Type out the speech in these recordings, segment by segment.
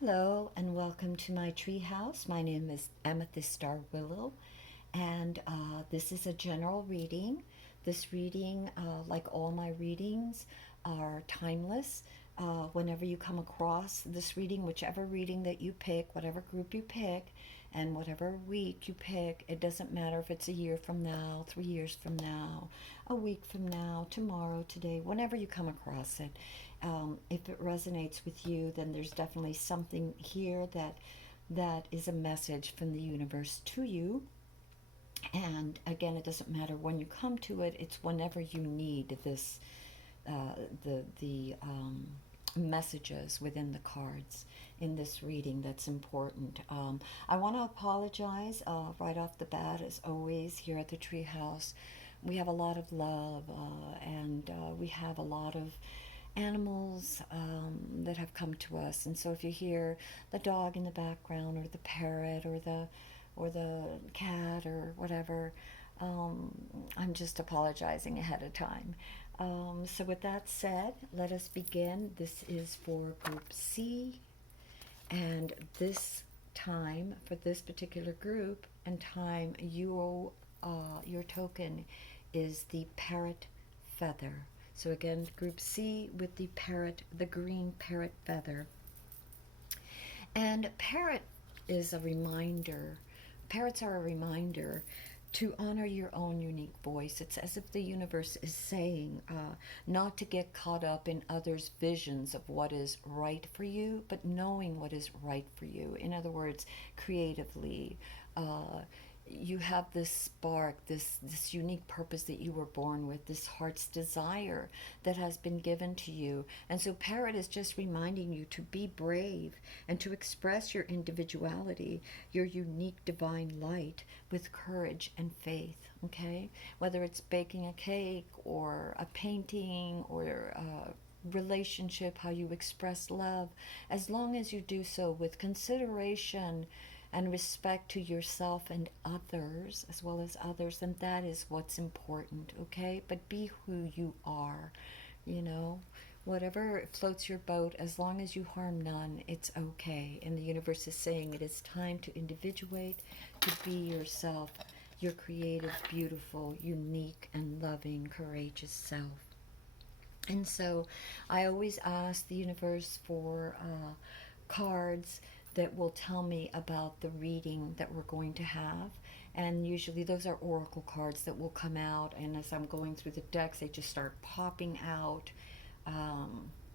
Hello and welcome to my treehouse. My name is Amethyst Star Willow, and this is a general reading. This reading, like all my readings, are timeless. Whenever you come across this reading, whichever reading that you pick, whatever group you pick, and whatever week you pick, it doesn't matter if it's a year from now, 3 years from now, a week from now, tomorrow, today, whenever you come across it. If it resonates with you, then there's definitely something here that is a message from the universe to you. And again, it doesn't matter when you come to it; it's whenever you need this, the messages within the cards in this reading that's important. I want to apologize right off the bat, as always, here at the Treehouse. We have a lot of love, and we have a lot of animals that have come to us. And so if you hear the dog in the background, or the parrot, or the cat, or whatever, I'm just apologizing ahead of time. So with that said, let us begin. This is for Group C, and this time for this particular group and time, your token is the parrot feather. So again, Group C with the parrot, the green parrot feather. And parrot is a reminder. Parrots are a reminder to honor your own unique voice. It's as if the universe is saying not to get caught up in others' visions of what is right for you, but knowing what is right for you. In other words, creatively, you have this spark, this unique purpose that you were born with, this heart's desire that has been given to you. And so Parrot is just reminding you to be brave and to express your individuality, your unique divine light, with courage and faith. Okay, whether it's baking a cake or a painting or a relationship, how you express love, as long as you do so with consideration and respect to yourself and others, as well as others, then that is what's important. Okay, but be who you are, you know, whatever floats your boat, as long as you harm none, it's okay. And the universe is saying it is time to individuate, to be yourself, your creative, beautiful, unique, and loving, courageous self. And so I always ask the universe for cards that will tell me about the reading that we're going to have. And usually those are oracle cards that will come out. And as I'm going through the decks, they just start popping out.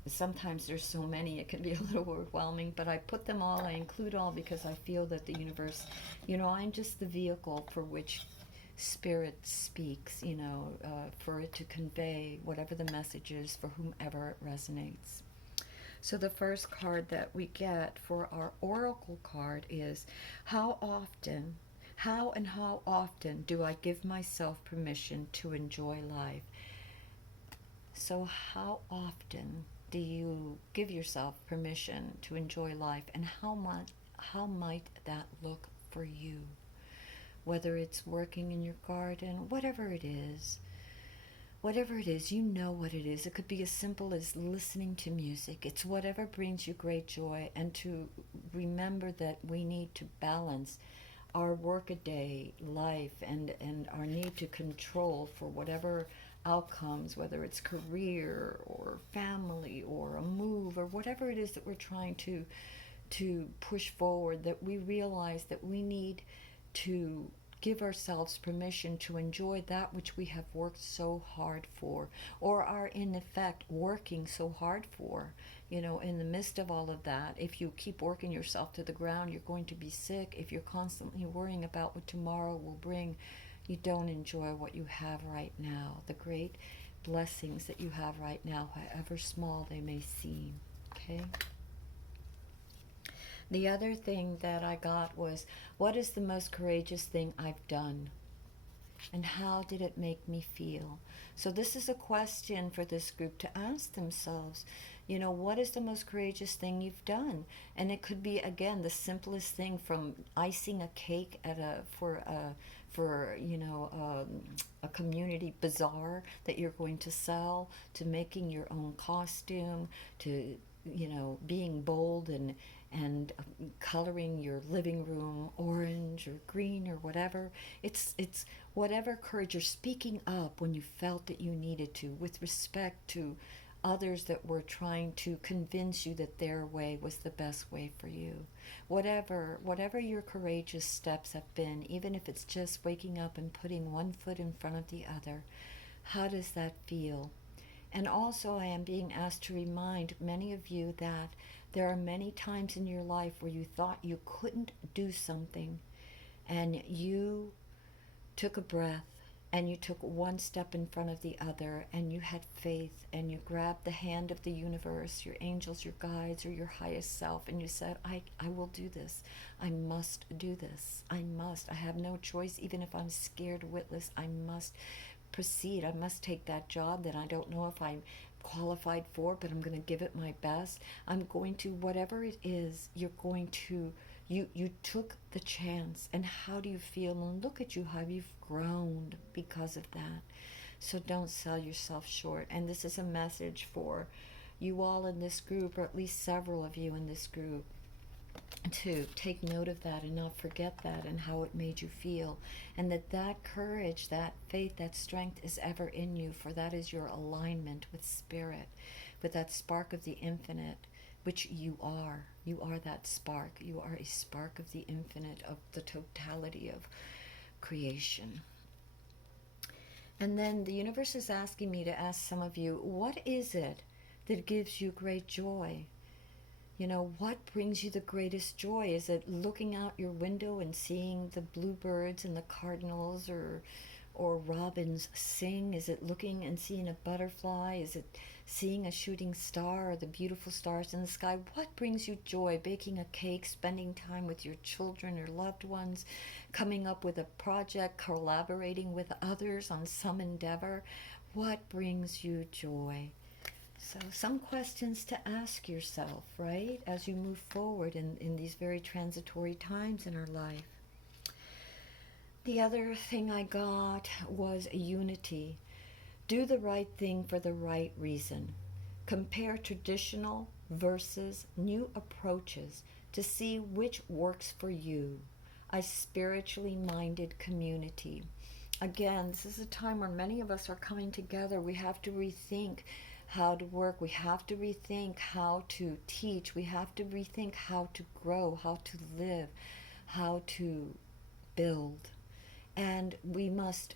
Sometimes there's so many it can be a little overwhelming, but I put them all, I include all, because I feel that the universe, I'm just the vehicle for which spirit speaks, for it to convey whatever the message is for whomever it resonates. So the first card that we get for our oracle card is how often do I give myself permission to enjoy life? So how often do you give yourself permission to enjoy life, and how might that look for you? Whether it's working in your garden, whatever it is, you know what it is. It could be as simple as listening to music. It's whatever brings you great joy, and to remember that we need to balance our workaday life and our need to control for whatever outcomes, whether it's career or family or a move or whatever it is that we're trying to push forward, that we realize that we need to give ourselves permission to enjoy that which we have worked so hard for, or are in effect working so hard for. In the midst of all of that, if you keep working yourself to the ground, you're going to be sick. If you're constantly worrying about what tomorrow will bring, you don't enjoy what you have right now, the great blessings that you have right now, however small they may seem. Okay? The other thing that I got was, what is the most courageous thing I've done? And how did it make me feel? So this is a question for this group to ask themselves. What is the most courageous thing you've done? And it could be, again, the simplest thing, from icing a cake at a community bazaar that you're going to sell, to making your own costume, to being bold and coloring your living room orange or green or whatever. It's whatever courage. You're speaking up when you felt that you needed to, with respect to others that were trying to convince you that their way was the best way for you. Whatever your courageous steps have been, even if it's just waking up and putting one foot in front of the other, how does that feel? And also, I am being asked to remind many of you that there are many times in your life where you thought you couldn't do something, and you took a breath and you took one step in front of the other, and you had faith, and you grabbed the hand of the universe, your angels, your guides, or your highest self, and you said, I will do this. I must do this. I must. I have no choice. Even if I'm scared witless, I must proceed. I must take that job that I don't know if I'm qualified for, but I'm going to give it my best. I'm going to, whatever it is, you're going to, you took the chance. And how do you feel? And look at you, how you've grown because of that. So don't sell yourself short. And this is a message for you all in this group, or at least several of you in this group, to take note of that and not forget that and how it made you feel, and that courage, that faith, that strength is ever in you, for that is your alignment with spirit, with that spark of the infinite, which you are. You are that spark. You are a spark of the infinite, of the totality of creation. And then the universe is asking me to ask some of you, what is it that gives you great joy? What brings you the greatest joy? Is it looking out your window and seeing the bluebirds and the cardinals or robins sing? Is it looking and seeing a butterfly? Is it seeing a shooting star or the beautiful stars in the sky? What brings you joy? Baking a cake, spending time with your children or loved ones, coming up with a project, collaborating with others on some endeavor? What brings you joy? So some questions to ask yourself, right, as you move forward in these very transitory times in our life. The other thing I got was unity. Do the right thing for the right reason. Compare traditional versus new approaches to see which works for you. A spiritually minded community. Again, this is a time where many of us are coming together. We have to rethink how to work. We have to rethink how to teach. We have to rethink how to grow, how to live, how to build. And we must,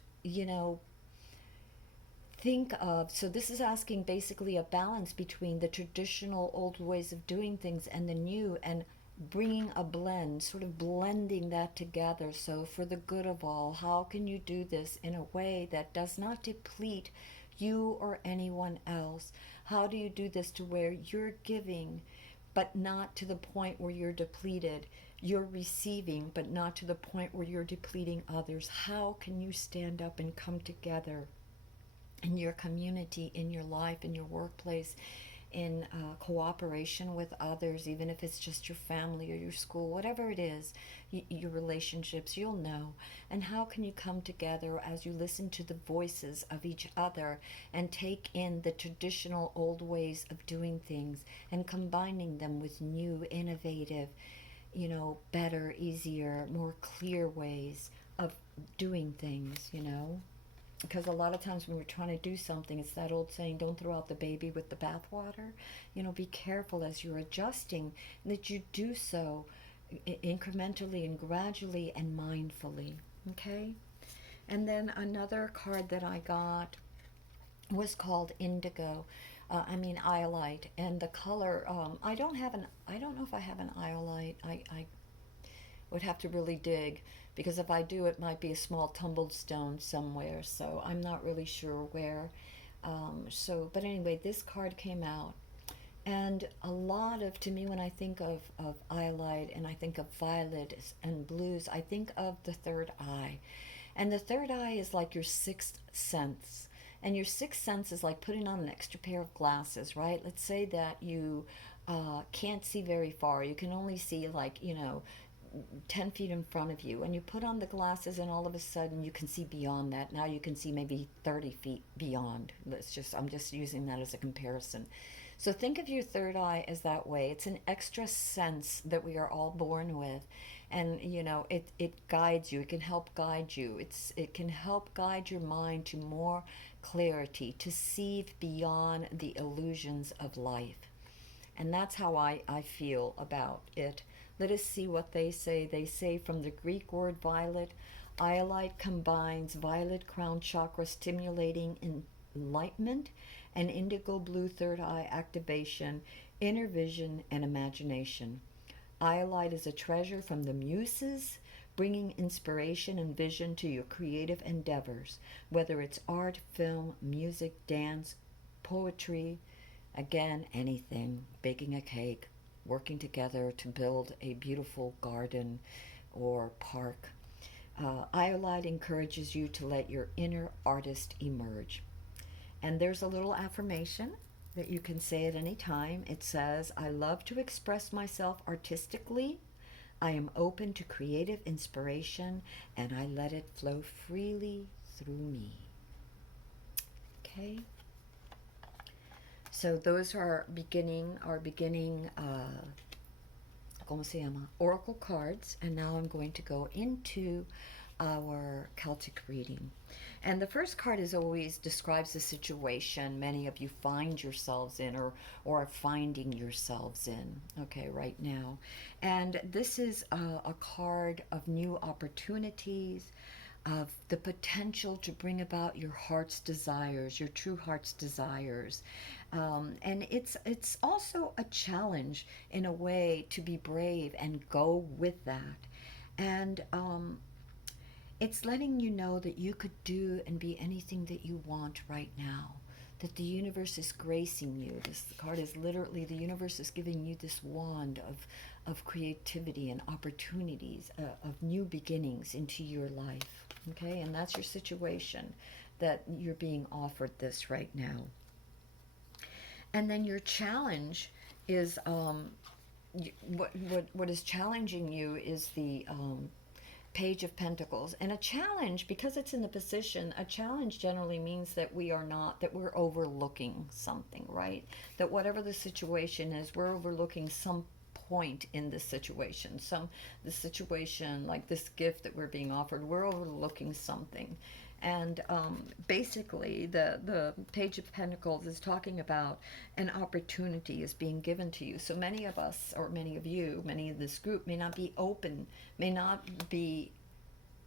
think of, so this is asking basically a balance between the traditional old ways of doing things and the new, and bringing a blend, sort of blending that together. So for the good of all, how can you do this in a way that does not deplete you or anyone else? How do you do this to where you're giving, but not to the point where you're depleted? You're receiving, but not to the point where you're depleting others. How can you stand up and come together in your community, in your life, in your workplace, in cooperation with others, even if it's just your family or your school, whatever it is, your relationships, you'll know. And how can you come together as you listen to the voices of each other and take in the traditional old ways of doing things and combining them with new, innovative, better, easier, more clear ways of doing things, Because a lot of times when we're trying to do something, it's that old saying, don't throw out the baby with the bathwater. Be careful as you're adjusting that you do so incrementally and gradually and mindfully. Okay? And then another card that I got was called Indigo. Iolite. And the color, I don't know if I have an Iolite. I would have to really dig, because if I do, it might be a small tumbled stone somewhere, so I'm not really sure where. But anyway, this card came out, and a lot of, to me, when I think of Iolite and I think of violet and blues, I think of the third eye. And the third eye is like your sixth sense. And your sixth sense is like putting on an extra pair of glasses, right? Let's say that you can't see very far. You can only see 10 feet in front of you, and you put on the glasses, and all of a sudden you can see beyond that. Now you can see maybe 30 feet beyond. I'm just using that as a comparison. So think of your third eye as that way. It's an extra sense that we are all born with. And it guides you. It can help guide you. It can help guide your mind to more clarity, to see beyond the illusions of life. And that's how I feel about it. Let us see what they say. They say from the Greek word violet, Iolite combines violet crown chakra stimulating enlightenment and indigo blue third eye activation, inner vision, and imagination. Iolite is a treasure from the muses, bringing inspiration and vision to your creative endeavors, whether it's art, film, music, dance, poetry, again, anything, baking a cake, working together to build a beautiful garden or park. Iolite encourages you to let your inner artist emerge. And there's a little affirmation that you can say at any time. It says, I love to express myself artistically. I am open to creative inspiration and I let it flow freely through me. Okay? So those are beginning, ¿cómo se llama? Oracle cards. And now I'm going to go into our Celtic reading. And the first card is always describes the situation many of you find yourselves in or are finding yourselves in, okay, right now. And this is a card of new opportunities, of the potential to bring about your heart's desires, your true heart's desires. And it's also a challenge in a way to be brave and go with that. And it's letting you know that you could do and be anything that you want right now. That the universe is gracing you. This card is literally the universe is giving you this wand of creativity and opportunities, of new beginnings into your life. Okay, and that's your situation, that you're being offered this right now. And then your challenge is what is challenging you is the Page of Pentacles. And a challenge, because it's in the position, a challenge generally means that we're overlooking something, right? That whatever the situation is, we're overlooking some point in this situation. The situation, like this gift that we're being offered, we're overlooking something. And basically, the Page of Pentacles is talking about an opportunity is being given to you. So many of us, or many of you, many of this group may not be open, may not be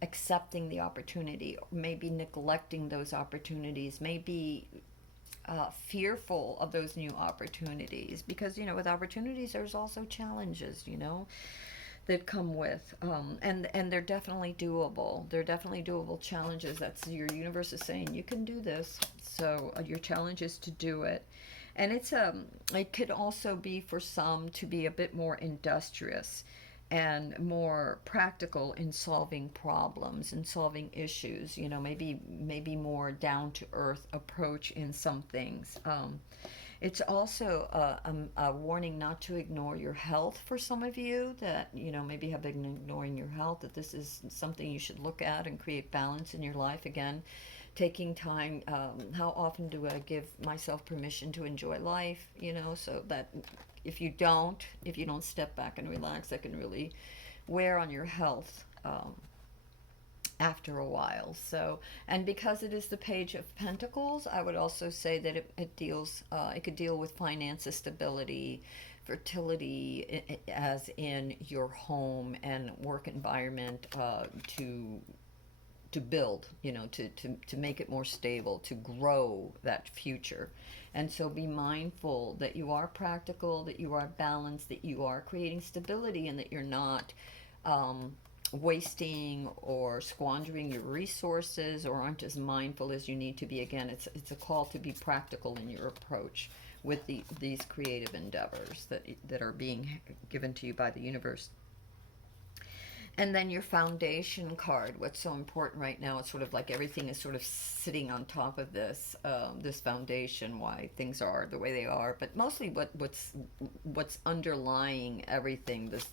accepting the opportunity, may be neglecting those opportunities, may be fearful of those new opportunities. Because, with opportunities, there's also challenges, that come with, and they're definitely doable. They're definitely doable challenges. That's your universe is saying you can do this. So your challenge is to do it, and it could also be for some to be a bit more industrious and more practical in solving problems and solving issues. Maybe more down to earth approach in some things. It's also a warning not to ignore your health for some of you that, maybe have been ignoring your health, that this is something you should look at and create balance in your life. Again, taking time, how often do I give myself permission to enjoy life, so that if you don't step back and relax, that can really wear on your health. After a while. So, and because it is the Page of Pentacles, I would also say that it could deal with finances, stability, fertility, as in your home and work environment, to build, to make it more stable, to grow that future. And so be mindful that you are practical, that you are balanced, that you are creating stability, and that you're not wasting or squandering your resources, or aren't as mindful as you need to be. Again, it's a call to be practical in your approach with these creative endeavors that are being given to you by the universe. And then your foundation card, what's so important right now, it's sort of like everything is sort of sitting on top of this foundation, why things are the way they are. But mostly what's underlying everything, this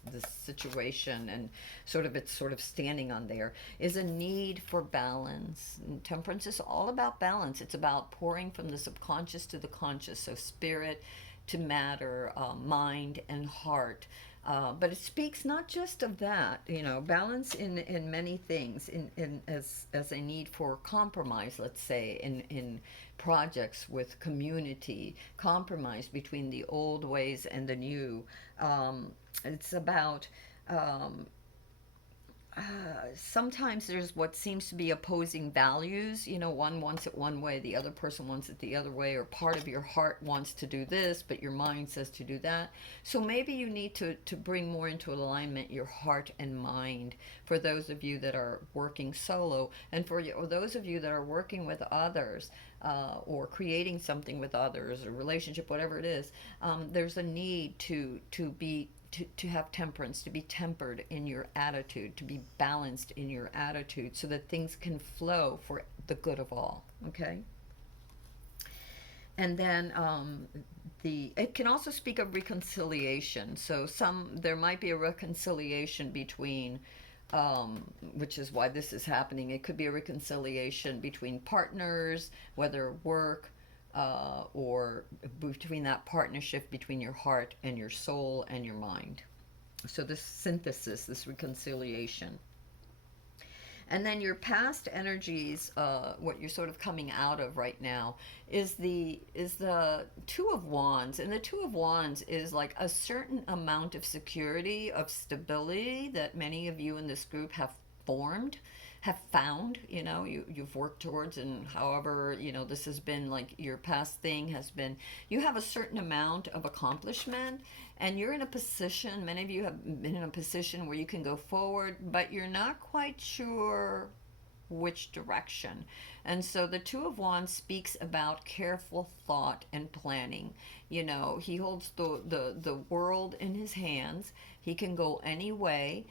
situation, and it's sort of standing on there, is a need for balance. And Temperance is all about balance. It's about pouring from the subconscious to the conscious. So spirit, to matter, mind and heart. But it speaks not just of that, balance in many things, as a need for compromise, let's say, in projects with community, compromise between the old ways and the new. It's about sometimes there's what seems to be opposing values. One wants it one way, the other person wants it the other way, or part of your heart wants to do this, but your mind says to do that. So maybe you need to bring more into alignment your heart and mind for those of you that are working solo, and or those of you that are working with others, or creating something with others, a relationship, whatever it is. There's a need to have temperance, to be tempered in your attitude, to be balanced in your attitude, so that things can flow for the good of all. Okay. And then it can also speak of reconciliation. So there might be a reconciliation between, which is why this is happening. It could be a reconciliation between partners, whether work, or between that partnership between your heart and your soul and your mind. So this synthesis, this reconciliation. And then your past energies, what you're sort of coming out of right now, is the Two of Wands. And the Two of Wands is like a certain amount of security, of stability that many of you in this group have found, you've worked towards. And however, this has been like your past thing has been, you have a certain amount of accomplishment, and you're in a position, many of you have been in a position where you can go forward, but you're not quite sure which direction. And so the Two of Wands speaks about careful thought and planning. He holds the world in his hands. He can go any way.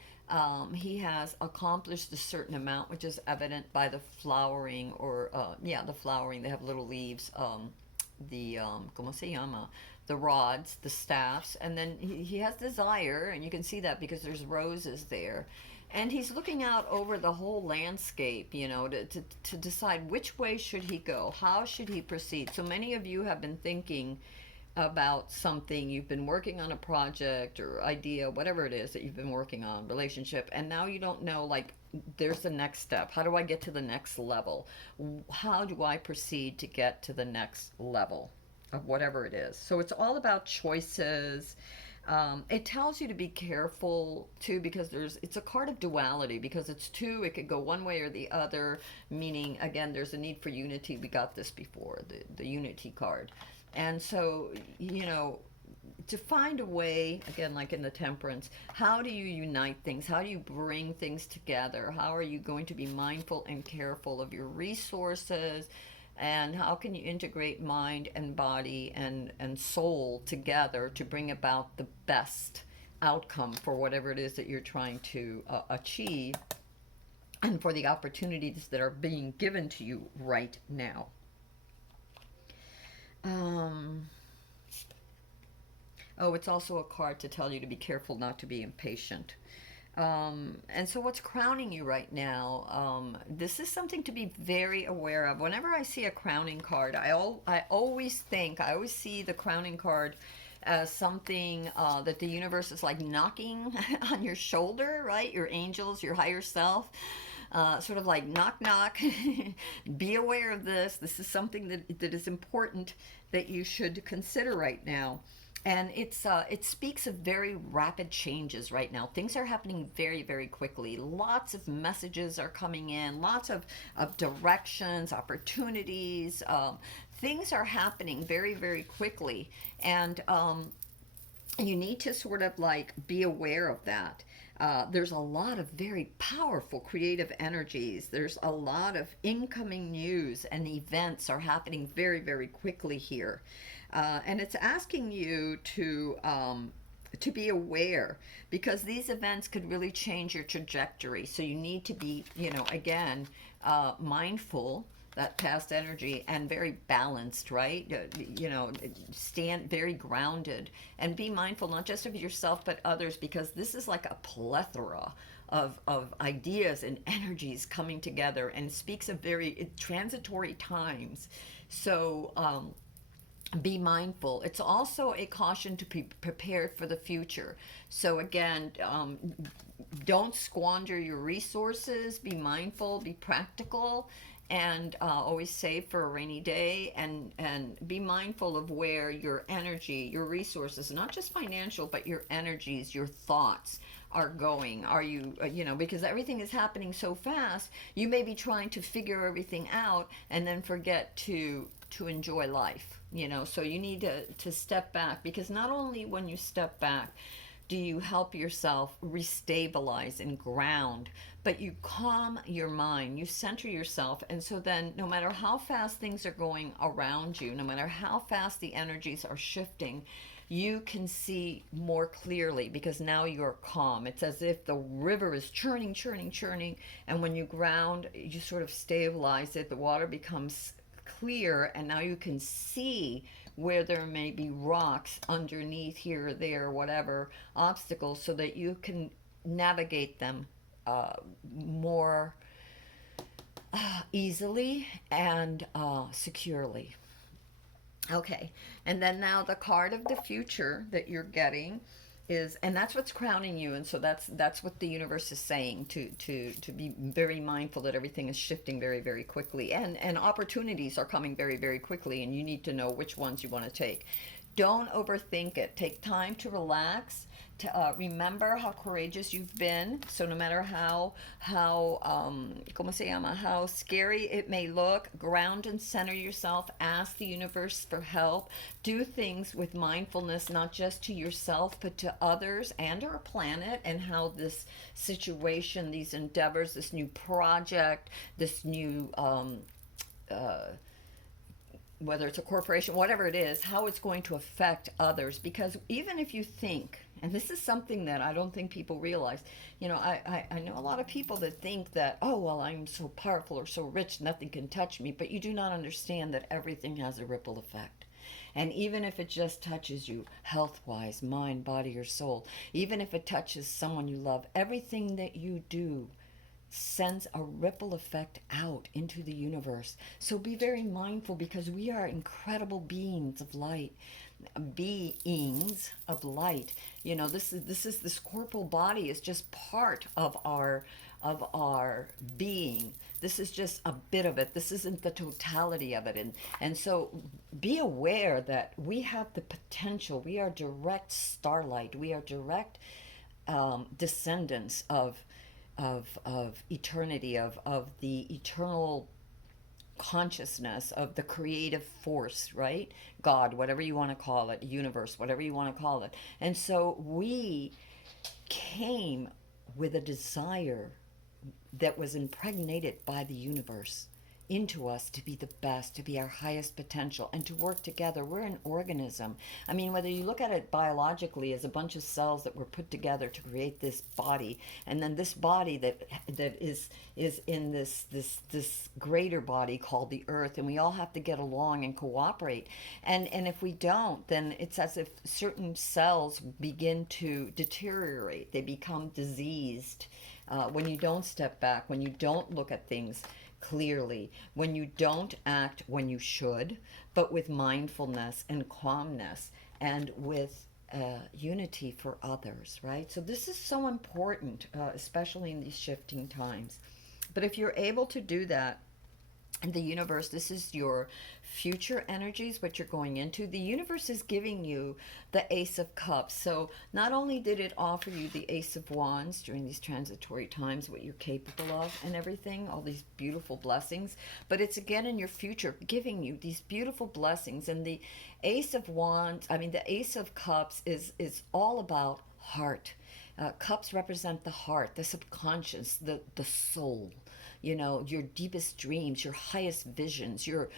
He has accomplished a certain amount, which is evident by the flowering, or the flowering. They have little leaves, ¿cómo se llama? The rods, the staffs, and then he has desire, and you can see that because there's roses there. And he's looking out over the whole landscape, to decide which way should he go, how should he proceed. So many of you have been thinking about something, you've been working on a project or idea, whatever it is that you've been working on, relationship, and now you don't know, like, there's the next step. How do I get to the next level? How do I proceed to get to the next level of whatever it is? So it's all about choices. It tells you to be careful too, because it's a card of duality, because it's two, it could go one way or the other, meaning, again, there's a need for unity. We got this before, the unity card. And so, to find a way, again, like in the Temperance, how do you unite things? How do you bring things together? How are you going to be mindful and careful of your resources? And how can you integrate mind and body and soul together to bring about the best outcome for whatever it is that you're trying to achieve, and for the opportunities that are being given to you right now? It's also a card to tell you to be careful not to be impatient. And so what's crowning you right now, this is something to be very aware of. Whenever I see a crowning card, I always see the crowning card as something that the universe is like knocking on your shoulder, right? Your angels, your higher self. Sort of like knock, knock, be aware of this. This is something that is important that you should consider right now. And it speaks of very rapid changes right now. Things are happening very, very quickly. Lots of messages are coming in, lots of directions, opportunities. Things are happening very, very quickly. And you need to sort of like be aware of that. There's a lot of very powerful creative energies. There's a lot of incoming news, and events are happening very, very quickly here. And it's asking you to be aware, because these events could really change your trajectory. So you need to be, again, mindful, that past energy, and very balanced, right? Stand very grounded and be mindful not just of yourself but others, because this is like a plethora of ideas and energies coming together, and speaks of very transitory times. So Be mindful. It's also a caution to be prepared for the future. So again, don't squander your resources. Be mindful, be practical, and always save for a rainy day, and be mindful of where your energy, your resources, not just financial, but your energies, your thoughts are going. Are you, because everything is happening so fast, you may be trying to figure everything out and then forget to enjoy life, so you need to step back, because not only when you step back do you help yourself restabilize and ground, but you calm your mind, you center yourself. And so then, no matter how fast things are going around you, no matter how fast the energies are shifting, you can see more clearly, because now you're calm. It's as if the river is churning, churning, churning. And when you ground, you sort of stabilize it. The water becomes clear, and now you can see where there may be rocks underneath here or there, whatever obstacles, so that you can navigate them more easily and securely. Okay, and then now the card of the future that you're getting is, and that's what's crowning you, and so that's what the universe is saying, to be very mindful that everything is shifting very, very quickly, and opportunities are coming very, very quickly, and you need to know which ones you want to take. Don't overthink it. Take time to relax, to remember how courageous you've been. So no matter how scary it may look, ground and center yourself. Ask the universe for help. Do things with mindfulness, not just to yourself, but to others and our planet, and how this situation, these endeavors, this new project, this new whether it's a corporation, whatever it is, how it's going to affect others. Because even if you think, and this is something that I don't think people realize, I know a lot of people that think that, oh, well, I'm so powerful or so rich, nothing can touch me. But you do not understand that everything has a ripple effect. And even if it just touches you health wise, mind, body, or soul, even if it touches someone you love, everything that you do sends a ripple effect out into the universe. So be very mindful, because we are incredible beings of light. Beings of light. This corporal body is just part of our being. This is just a bit of it. This isn't the totality of it. And so be aware that we have the potential. We are direct starlight. We are direct descendants of eternity, of the eternal consciousness, of the creative force, right? God, whatever you want to call it, universe, whatever you want to call it. And so we came with a desire that was impregnated by the universe into us to be the best, to be our highest potential, and to work together. We're an organism. I mean, whether you look at it biologically as a bunch of cells that were put together to create this body, and then this body that is in this greater body called the earth, and we all have to get along and cooperate. And if we don't, then it's as if certain cells begin to deteriorate. They become diseased when you don't step back, when you don't look at things clearly, when you don't act when you should, but with mindfulness and calmness, and with unity for others, right? So this is so important, especially in these shifting times. But if you're able to do that, and the universe, this is your future energies, what you're going into. The universe is giving you the Ace of Cups. So not only did it offer you the Ace of Wands during these transitory times, what you're capable of and everything, all these beautiful blessings, but it's again in your future giving you these beautiful blessings. And the Ace of Wands, the Ace of Cups is all about heart. Cups represent the heart, the subconscious, the soul. Your deepest dreams, your highest visions, your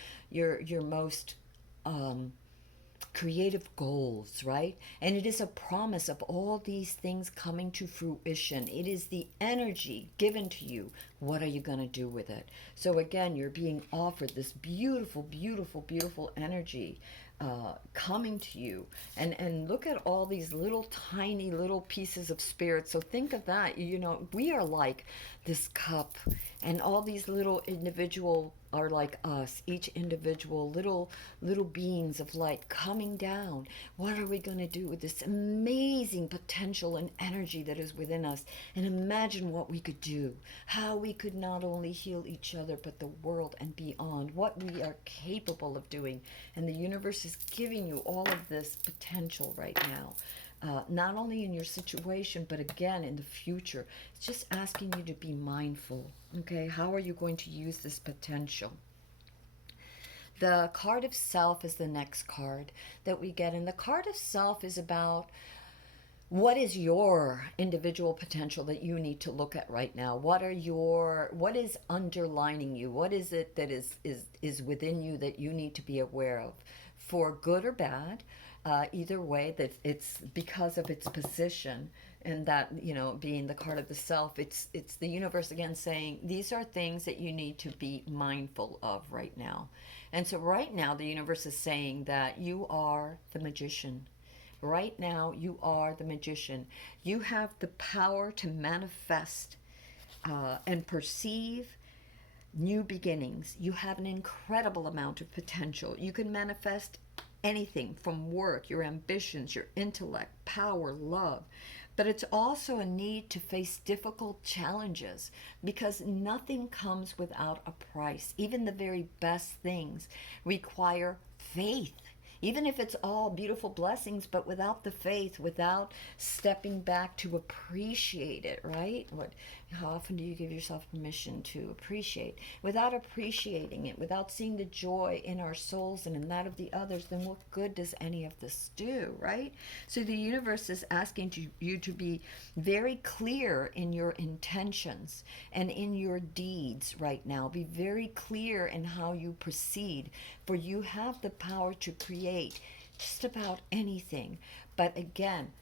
most creative goals, right? And it is a promise of all these things coming to fruition. It is the energy given to you. What are you going to do with it? So again, you're being offered this beautiful, beautiful, beautiful energy coming to you. And look at all these little tiny little pieces of spirit. So think of that. We are like this cup, and all these little individual are like us, each individual little beings of light coming down. What are we going to do with this amazing potential and energy that is within us? And imagine what we could do, how we could not only heal each other but the world and beyond, what we are capable of doing. And the universe is giving you all of this potential right now. Not only in your situation, but again in the future. It's just asking you to be mindful. Okay, how are you going to use this potential? The card of self is the next card that we get. And the card of self is about what is your individual potential that you need to look at right now. What is underlining you? What is it that is within you that you need to be aware of, for good or bad? Either way, that it's because of its position, and that, being the card of the self, it's the universe again saying these are things that you need to be mindful of right now. And so right now the universe is saying that you are the magician. Right now you are the magician. You have the power to manifest and perceive new beginnings. You have an incredible amount of potential. You can manifest anything from work, your ambitions, your intellect, power, love. But it's also a need to face difficult challenges, because nothing comes without a price. Even the very best things require faith. Even if it's all beautiful blessings, but without the faith, without stepping back to appreciate it, right? How often do you give yourself permission to appreciate? Without appreciating it, without seeing the joy in our souls and in that of the others, then what good does any of this do, right? So the universe is asking you to be very clear in your intentions and in your deeds right now. Be very clear in how you proceed, for you have the power to create just about anything. But again,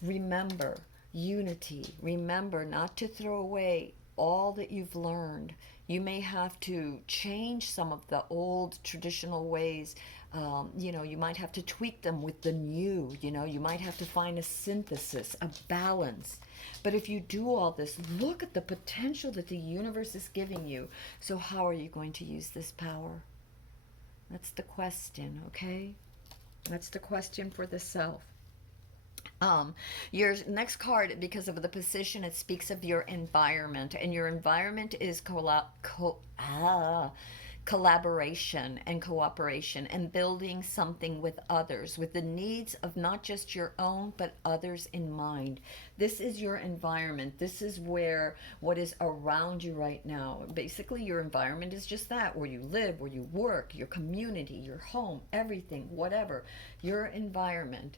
remember unity. Remember not to throw away all that you've learned. You may have to change some of the old traditional ways. You might have to tweak them with the new. You might have to find a synthesis, a balance. But if you do all this, look at the potential that the universe is giving you. So how are you going to use this power? That's the question, okay? That's the question for the self. Your next card, because of the position, it speaks of your environment, and your environment is collaboration and cooperation, and building something with others, with the needs of not just your own but others in mind. This is your environment. This is where what is around you right now. Basically, your environment is just that, where you live, where you work, your community, your home, everything, whatever. Your environment.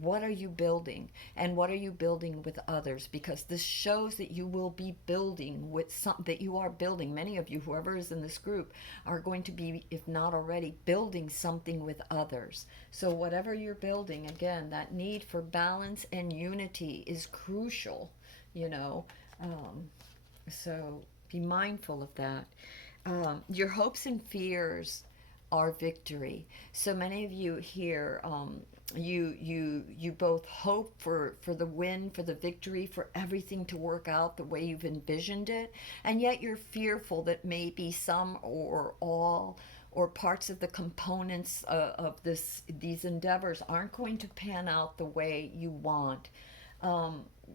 What are you building, and what are you building with others? Because this shows that you will be building with that you are building. Many of you, whoever is in this group, are going to be, if not already, building something with others. So whatever you're building, again, that need for balance and unity is crucial, so be mindful of that. Your hopes and fears are victory. So many of you here, you both hope for the win, for the victory, for everything to work out the way you've envisioned it, and yet you're fearful that maybe some or all or parts of the components of these endeavors aren't going to pan out the way you want.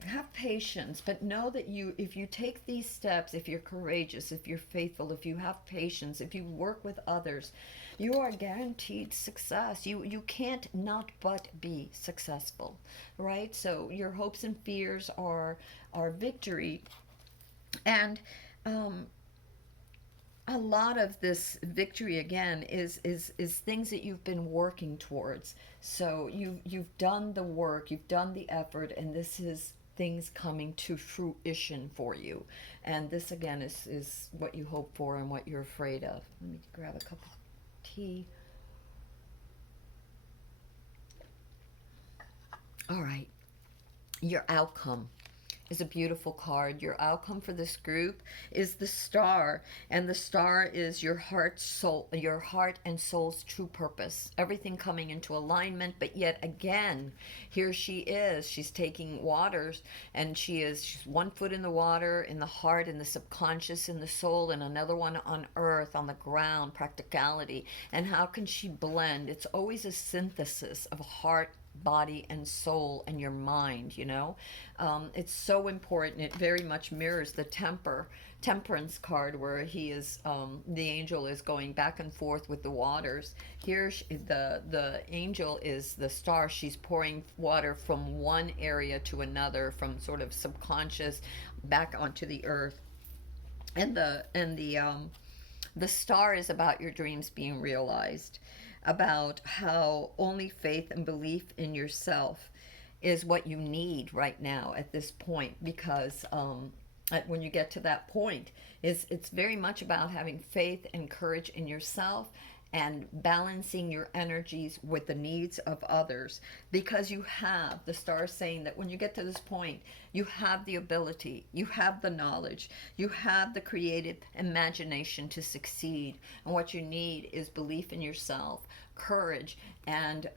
Have patience, but know that if you take these steps, if you're courageous, if you're faithful, if you have patience, if you work with others, you are guaranteed success. You can't not but be successful, right? So your hopes and fears are victory, and a lot of this victory again is things that you've been working towards. So you've done the work, you've done the effort, and this is things coming to fruition for you. And this again is what you hope for and what you're afraid of. Let me grab a cup of tea. All right, your outcome. is a beautiful card. Your outcome for this group is the star, and the star is your your heart and soul's true purpose. Everything coming into alignment, but yet again, here she is. She's taking waters, and she's 1 foot in the water, in the heart, in the subconscious, in the soul, and another one on earth, on the ground, practicality. And how can she blend? It's always a synthesis of heart, body, and soul, and your mind, you know. It's so important. It very much mirrors the temperance card, where he is, the angel is going back and forth with the waters. Here the angel is the star. She's pouring water from one area to another, from sort of subconscious back onto the earth. And the star is about your dreams being realized, about how only faith and belief in yourself is what you need right now at this point, because when you get to that point, it's very much about having faith and courage in yourself, and balancing your energies with the needs of others, because you have the stars saying that when you get to this point, you have the ability, you have the knowledge, you have the creative imagination to succeed. And what you need is belief in yourself, courage, and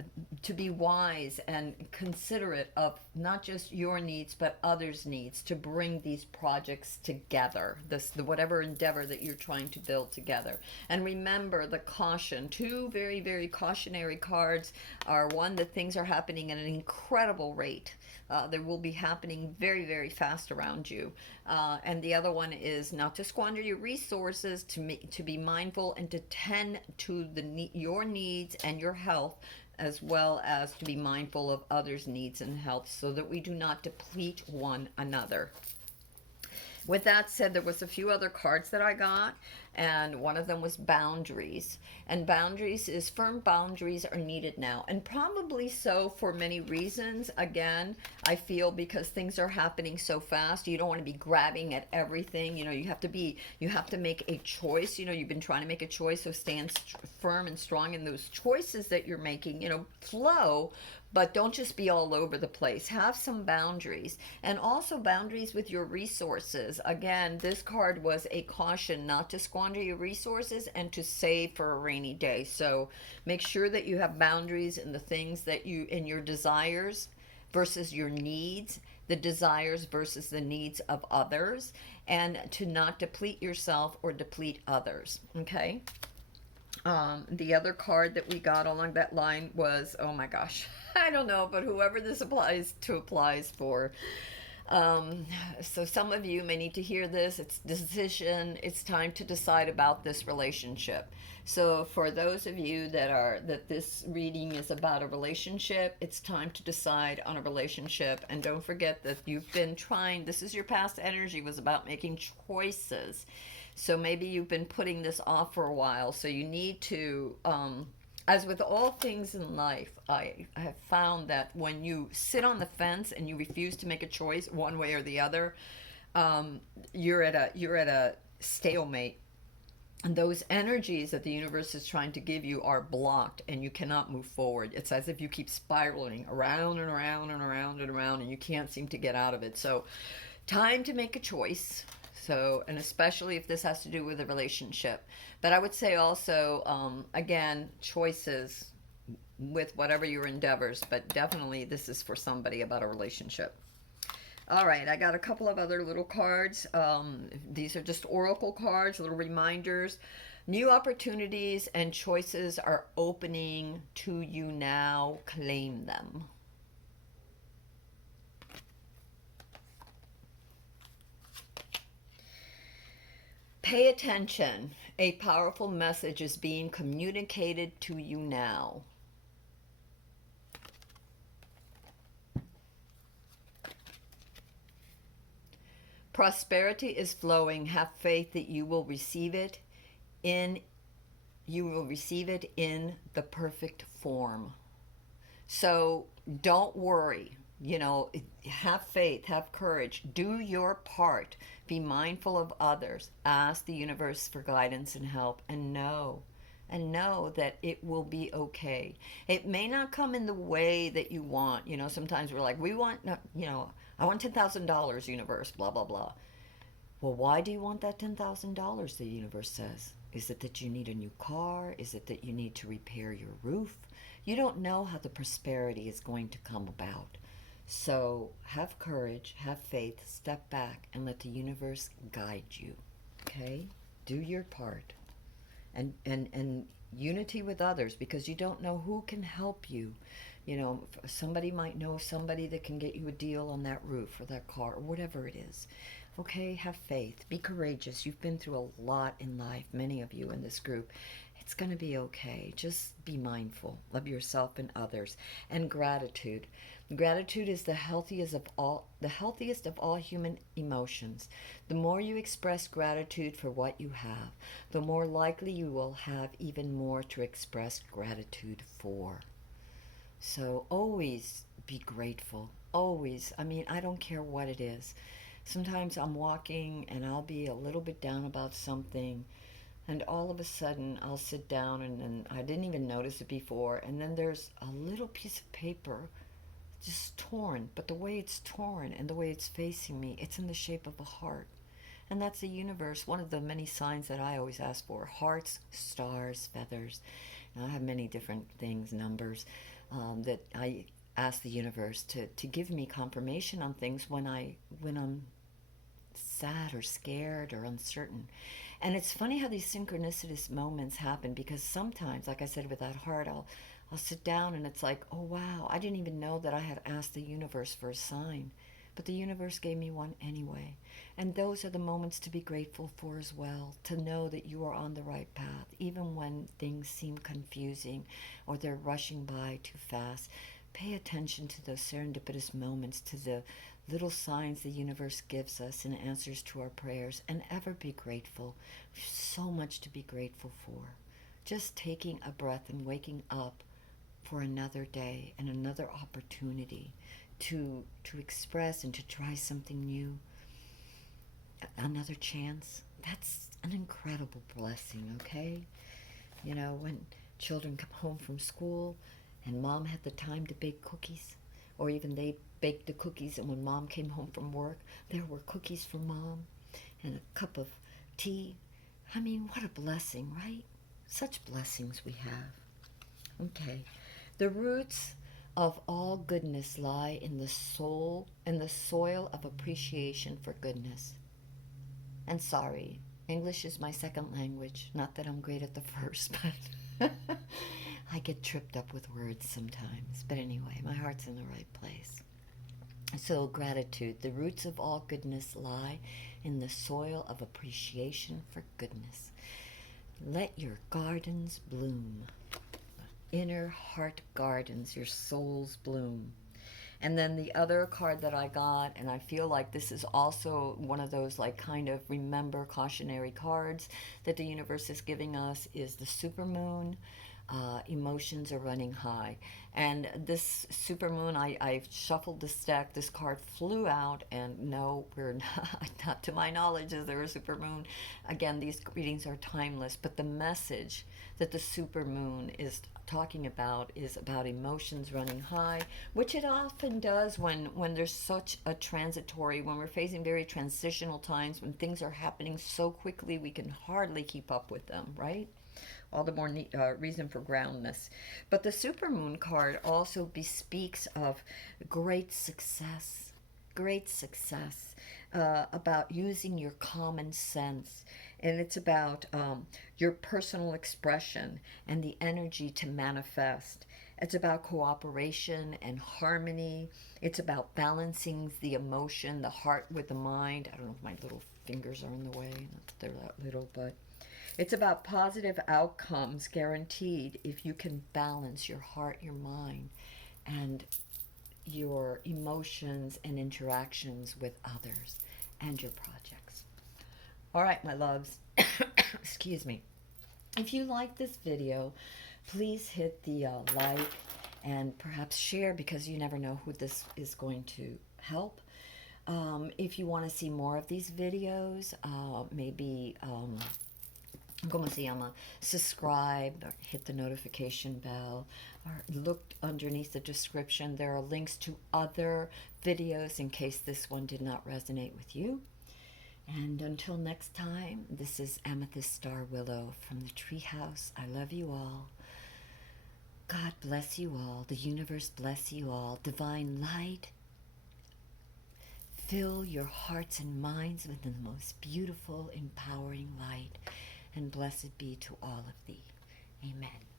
to be wise and considerate of not just your needs but others' needs, to bring these projects together, the whatever endeavor that you're trying to build together. And remember the caution. Two very, very cautionary cards are: one, that things are happening at an incredible rate. They will be happening very, very fast around you. And the other one is not to squander your resources, to be mindful and to tend to your needs and your health, as well as to be mindful of others' needs and health, so that we do not deplete one another. With that said, there was a few other cards that I got, and one of them was boundaries. And boundaries is firm boundaries are needed now, and probably so for many reasons. Again, I feel because things are happening so fast, you don't want to be grabbing at everything. You know, you have to make a choice. You know, you've been trying to make a choice, so stand firm and strong in those choices that you're making. You know, flow, but don't just be all over the place. Have some boundaries, and also boundaries with your resources. Again, this card was a caution not to squander your resources and to save for a rainy day. So make sure that you have boundaries in the things that in your desires versus your needs, the desires versus the needs of others, and to not deplete yourself or deplete others. Okay. The other card that we got along that line was, oh my gosh, I don't know, but whoever this applies for. So some of you may need to hear this. It's decision. It's time to decide about this relationship. So for those of you that this reading is about a relationship, it's time to decide on a relationship. And don't forget that you've been trying, this is your past energy, was about making choices. So maybe you've been putting this off for a while. So you need to, as with all things in life, I have found that when you sit on the fence and you refuse to make a choice one way or the other, you're at a stalemate. And those energies that the universe is trying to give you are blocked, and you cannot move forward. It's as if you keep spiraling around and around and around and around, and you can't seem to get out of it. So time to make a choice. So, and especially if this has to do with a relationship. But I would say also, again, choices with whatever your endeavors, but definitely this is for somebody about a relationship. All right, I got a couple of other little cards. These are just oracle cards, little reminders. New opportunities and choices are opening to you now. Claim them. Pay attention. A powerful message is being communicated to you now. Prosperity is flowing. Have faith that you will receive it in the perfect form. So don't worry. You know, have faith, have courage, do your part, be mindful of others, ask the universe for guidance and help, and know that it will be okay. It may not come in the way that you want. You know, sometimes we're like, we want, you know, I want $10,000, universe, blah, blah, blah. Well, why do you want that $10,000, the universe says? Is it that you need a new car? Is it that you need to repair your roof? You don't know how the prosperity is going to come about. So have courage, have faith, step back, and let the universe guide you. Okay? Do your part. And unity with others, because you don't know who can help you. You know, somebody might know somebody that can get you a deal on that roof or that car or whatever it is. Okay, have faith. Be courageous. You've been through a lot in life, many of you in this group. It's going to be okay. Just be mindful of yourself and others. And gratitude. Gratitude is the healthiest of all human emotions. The more you express gratitude for what you have, the more likely you will have even more to express gratitude for. So always be grateful. Always. I mean, I don't care what it is. Sometimes I'm walking and I'll be a little bit down about something, and all of a sudden I'll sit down and I didn't even notice it before, and then there's a little piece of paper just torn, but the way it's torn and the way it's facing me, it's in the shape of a heart. And that's the universe, one of the many signs that I always ask for: hearts, stars, feathers. And I have many different things, numbers, that I ask the universe to give me confirmation on things when I'm sad or scared or uncertain. And it's funny how these synchronicitous moments happen, because sometimes, like I said, with that heart, I'll sit down and it's like, oh wow, I didn't even know that I had asked the universe for a sign. But the universe gave me one anyway. And those are the moments to be grateful for as well, to know that you are on the right path, even when things seem confusing or they're rushing by too fast. Pay attention to those serendipitous moments, to the little signs the universe gives us in answers to our prayers, and ever be grateful. There's so much to be grateful for. Just taking a breath and waking up for another day and another opportunity to express and to try something new, another chance. That's an incredible blessing, okay? You know, when children come home from school and mom had the time to bake cookies, or even they baked the cookies, and when mom came home from work, there were cookies for mom and a cup of tea. I mean, what a blessing, right? Such blessings we have. Okay. The roots of all goodness lie in the soil of appreciation for goodness. And sorry, English is my second language. Not that I'm great at the first, but I get tripped up with words sometimes. But anyway, my heart's in the right place. So gratitude. The roots of all goodness lie in the soil of appreciation for goodness. Let your gardens bloom. Inner heart gardens, your souls bloom. And then the other card that I got, and I feel like this is also one of those like kind of remember cautionary cards that the universe is giving us, is the supermoon. Emotions are running high. And this supermoon, I shuffled this deck, this card flew out, and no, we're not to my knowledge is there a supermoon. Again, these readings are timeless, but the message that the supermoon is talking about is about emotions running high, which it often does when there's such a transitory, when we're facing very transitional times, when things are happening so quickly we can hardly keep up with them, right? All the more reason for groundness. But the supermoon card also bespeaks of great success, about using your common sense. And it's about your personal expression and the energy to manifest. It's about cooperation and harmony. It's about balancing the emotion, the heart with the mind. I don't know if my little fingers are in the way. Not that they're that little, but it's about positive outcomes guaranteed if you can balance your heart, your mind, and your emotions and interactions with others and your projects. All right, my loves. Excuse me. If you like this video, please hit the like and perhaps share, because you never know who this is going to help. If you want to see more of these videos, maybe como se llama, subscribe or hit the notification bell or look underneath the description. There are links to other videos in case this one did not resonate with you. And until next time, this is Amethyst Star Willow from the Treehouse. I love you all. God bless you all. The universe bless you all. Divine light, fill your hearts and minds with the most beautiful, empowering light. And blessed be to all of thee. Amen.